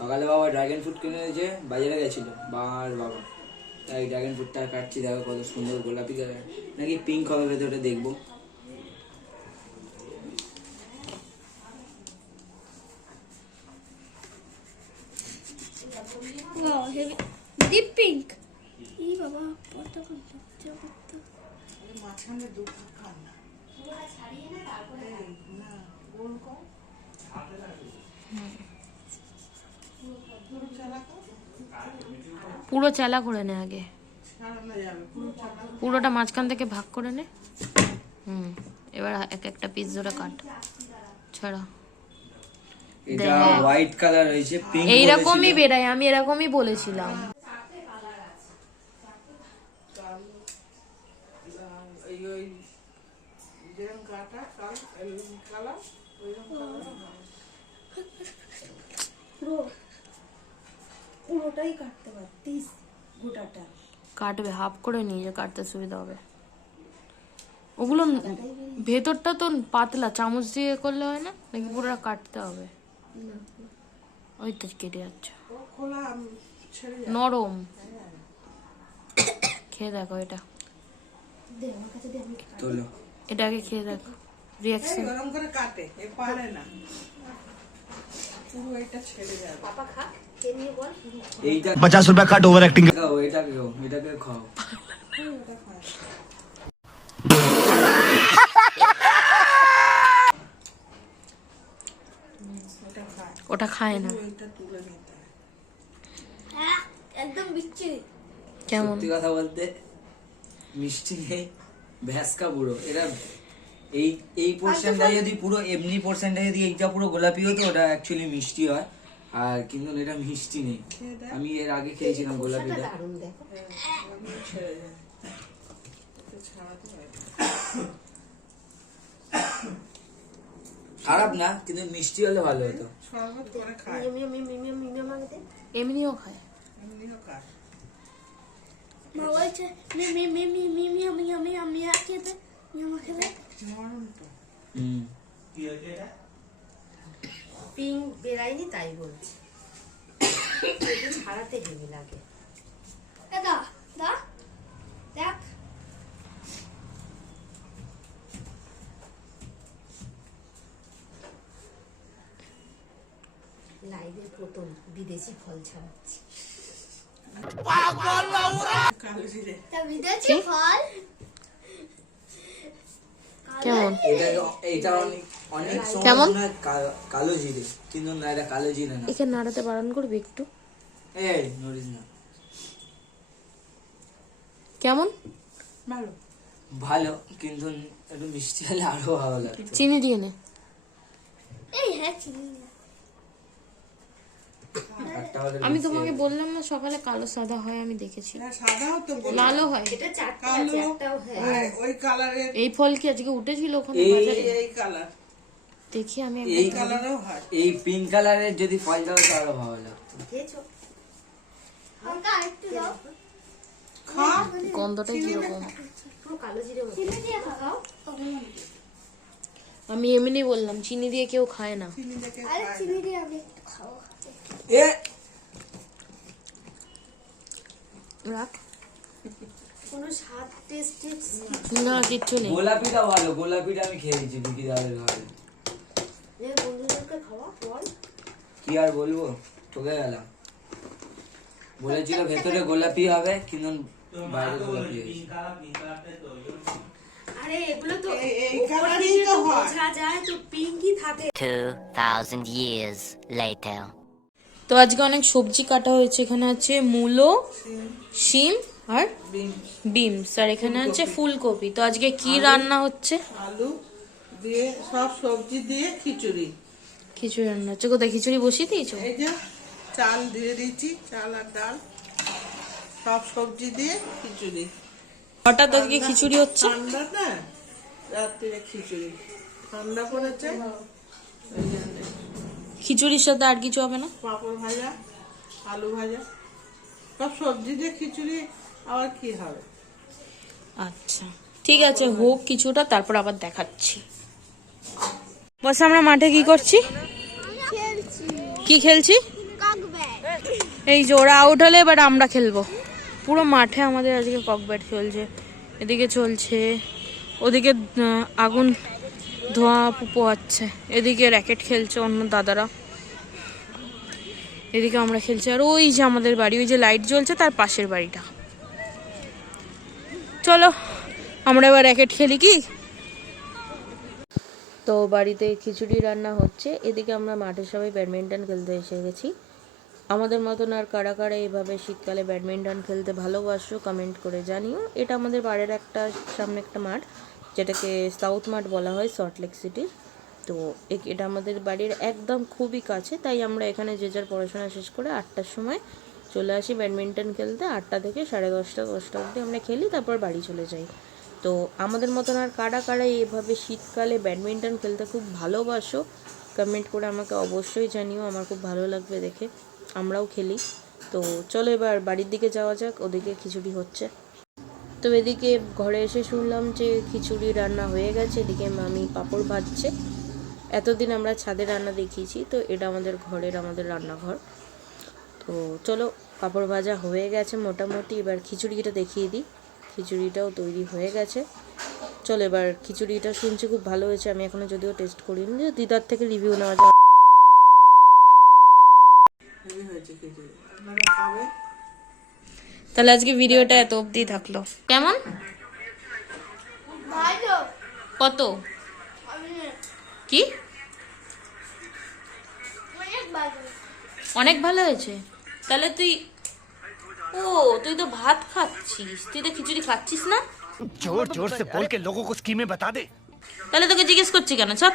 সকালে বাবা dragon fruit কিনে এনেছে, বাজারে গেছিল বাবা, তাই ড্রাগন ফ্রুটটা কাটছি। দেখো কত সুন্দর গোলাপি কালার, নাকি পিঙ্ক হবে ভেতরে, দেখবো। Deep pink. এই বাবা পড়তা করতে মাঝখানে দুটো খান না, পুরোটা ছাড়িয়ে না তারপরে না গোল কর। পুরো চালা করে নে আগে, পুরোটা মাঝখান থেকে ভাগ করে নে। এবার এক একটা পিস ধরে কাট, ছাড়া। এটা হোয়াইট কালার হয়েছে, পিঙ্ক এইরকমই বেরায়, আমি এরকমই বলেছিলাম। পুরোটাই কাটতে পারতিস, গোটাটা কাটবে হাফ করে নিয়ে, কাটতে সুবিধা হবে। ওগুলো ভেতরটা তো পাতলা, চামচ দিয়ে করলে হয় না নাকি পুরোটা কাটতে হবে? ওই তো কেটে যাচ্ছে, নরম। খেয়ে দেখো এটা, এটা আগে খেয়ে দেখো, রিঅ্যাকশন। গরম করে কাটে, এ পারে না, পুরো এটা ছেড়ে যাবে। পাপা খা, খেয়ে নিয়ে বল। এইটা 50 रुपया काट ओवर एक्टिंग। খাও, এটাকে খাও। ওটা খায় না। একদম বিচ্ছিরি। কেমন? সত্যি কথা বলতে মিষ্টি নেই, ভ্যাসকা পুরো। এটা এই পোর্শনটা যদি পুরো এমনি পোর্শনটা যদি এইটা পুরো গোলাপি হতো, ওটা অ্যাকচুয়ালি মিষ্টি হয়। আর কিন্তু এটা মিষ্টি নেই। আমি এর আগে খেয়েছিলাম গোলাপিটা, খারাপ না, কিন্তু মিষ্টি হলে ভালো হতো। এমনিও খায়। মা বলছে আমি খেতে খেতে পিঙ্ক বেরাইনি তাই বলছি, ছাড়াতে হেভি লাগে। দা দা দেখ লাইভের প্রথম বিদেশি ফল ছাড়াচ্ছি। বিদেশি ফল কেমন? এটা অনেক সময় কেমন? মনে হয় কালো জিরে, কিন্তু না, এটা কালো জিরে না। এখানে নাড়াতে বারণ করবি একটু। এই নড়িস না। কেমন? ভালো, কিন্তু একটু মিষ্টি হলে আরো ভালো লাগতো। চিনি দিয়ে নে। এই হ্যাঁ চিনি আমি তোমাকে বললাম না সকালে কালো সাদা হয়, আমি দেখেছি। সাদাও তো লালও হয়। এটা চারটা আছে, একটাও হয় ওই কালারের। এই ফল কি আজকে উঠেছিল ওখানে বাজারে? এই কালার দেখি আমি এই কালারও হয়। এই পিঙ্ক কালারের যদি ফল দাও তো আরো ভালো লাগতো। দেখেছো? হালকা একটু দাও, খা, গন্ধটাই কিরকম। পুরো কালো জিরে মতো। চিনি দিয়ে খাও। আমি এমনি বললাম, চিনি দিয়ে কেউ খায় না। আরে চিনি দিয়ে আমি একটু খাও। এ রাখ। কোনো স্বাদ টেস্ট না কিচ্ছু নেই। গোলাপিটা ভালো, গোলাপিটা আমি খেয়েছি বিকি দাদের ঘরে। বন্ধুদেরকে খাওয়া বল। কি আর বলবো, ঠকে গেলাম। বলেছিল ভেতরে গোলাপি হবে, কিন্তু বাইরে গোলাপি হয়েছে। আরে এগুলো তো এই কালারই তো বোঝা যায়, তো পিঙ্কই থাকে। 2000 years later. তো আজকে অনেক সবজি কাটা হয়েছে। এখানে আছে মূলো, শিম আর বিমস, আর এখানে আছে ফুলকপি। তো আজকে কি রান্না হচ্ছে? আলু দিয়ে সব সবজি দিয়ে খিচুড়ি। খিচুড়ি রান্না হচ্ছে। কোথায় খিচুড়ি বসিয়ে দিয়েছো? এই যে চাল দিয়ে দিয়েছি, চাল আর ডাল সব সবজি দিয়ে খিচুড়ি। হঠাৎ আজকে খিচুড়ি হচ্ছে? ঠান্ডা না, রাত্রিরে খিচুড়ি ঠান্ডা পড়েছে। খিচুড়ির সাথে আর কিছু হবে না? পাঁপড় ভাজা, আলু ভাজা, সব সবজি দিয়ে খিচুড়ি, আবার কি হবে। আচ্ছা ঠিক আছে, হোক কিছুটা, তারপর আবার দেখাচ্ছি। বস আমরা মাঠে কি করছি? খেলছি কি খেলছি? কাকবে এই যে ওরা আউট হলে এবার আমরা খেলবো। পুরো মাঠে আমাদের আজকে কক ব্যাট চলছে, এদিকে চলছে, ওদিকে আগুন ধোঁয়া পোয়াচ্ছে, এদিকে র্যাকেট খেলছে অন্য দাদারা, এদিকে আমরা খেলছি। আর ওই যে আমাদের বাড়ি, ওই যে লাইট জ্বলছে তার পাশের বাড়িটা। চলো আমরা এবার র্যাকেট খেলি কি। তো বাড়িতে খিচুড়ি রান্না হচ্ছে, এদিকে আমরা মাঠে সবাই ব্যাডমিন্টন খেলতে এসে গেছি। আমাদের মতন আর কারা কারা এইভাবে শীতকালে ব্যাডমিন্টন খেলতে ভালোবাসো কমেন্ট করে জানিও। এটা আমাদের বাড়ির সামনে একটা মাঠ, যেটাকে সাউথ মাঠ বলা হয় সল্টলেক সিটির। তো এটা আমাদের বাড়ির একদম খুবই কাছে, তাই আমরা এখানে যে যার পড়াশোনা শেষ করে 8টার সময় চলে আসি ব্যাডমিন্টন খেলতে। 8টা থেকে 10:30 10টা অবধি আমরা খেলি, তারপর বাড়ি চলে যাই। তো আমাদের মতন আর কারা কারা এইভাবে শীতকালে ব্যাডমিন্টন খেলতে খুব ভালোবাসো কমেন্ট করে আমাকে অবশ্যই জানিও, আমার খুব ভালো লাগবে দেখে, আমরাও খেলি। তো চলো এবার বাড়ির দিকে যাওয়া যাক, ওদিকে খিচুড়ি হচ্ছে। তো এদিকে ঘরে এসে শুনলাম যে খিচুড়ি রান্না হয়ে গেছে, এদিকে মামি পাঁপড় ভাজছে। এতদিন আমরা ছাদে রান্না দেখিয়েছি, তো এটা আমাদের ঘরের আমাদের রান্নাঘর। তো চলো পাঁপড় ভাজা হয়ে গেছে মোটামুটি, এবার খিচুড়িটা দেখিয়ে দিই। খিচুড়িটাও তৈরি হয়ে গেছে। চলো এবার খিচুড়িটা শুনছি খুব ভালো হয়েছে, আমি এখনো যদিও টেস্ট করিনি, দিদার থেকে রিভিউ নেওয়া যায়। হেভি হয়েছে খিচুড়ি, আপনারা খাবে। তাহলে আজকে ভিডিওটা এত অবধি থাকলো। কেমন, ভালো কত, অনেক কি অনেক ভালো। অনেক ভালো হয়েছে? তাহলে তুই তো ভাত খাচ্ছিস, তুই তো খিচুড়ি খাচ্ছিস না। जोर जोर से बोल के लोगों को स्कीमें बता दे। তাহলে তোকে জিজ্ঞেস করছি কেন, সব